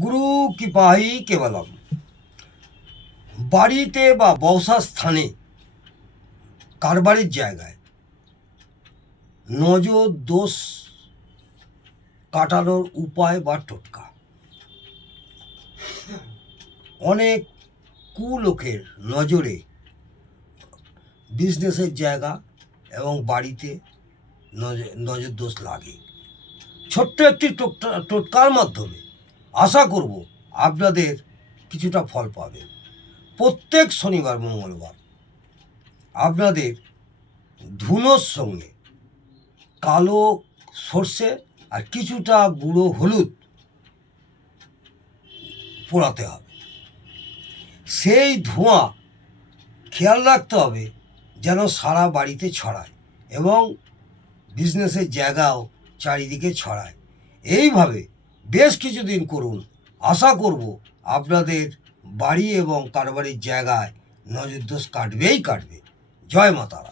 গুরু কৃপাহি কেবলম। বাড়িতে বা বসা স্থানে কারবারের জায়গায় নজর দোষ কাটানোর উপায় বা টোটকা। অনেক কুলোকের নজরে বিজনেসের জায়গা এবং বাড়িতে নজর দোষ লাগে। ছোট্ট একটি টোটকার মাধ্যমে আশা করব আপনাদের কিছুটা ফল পাবেন। প্রত্যেক শনিবার মঙ্গলবার আপনাদের ধুনোর সঙ্গে কালো সর্ষে আর কিছুটা গুঁড়ো হলুদ পোড়াতে হবে। সেই ধোঁয়া খেয়াল রাখতে হবে যেন সারা বাড়িতে ছড়ায় এবং বিজনেসের জায়গাও চারিদিকে ছড়ায়। এইভাবে বেশ কিছুদিন করুন, আশা করব আপনাদের বাড়ি এবং কারবারের জায়গায় নজরদোষ কাটবেই কাটবে। জয় মা তারা।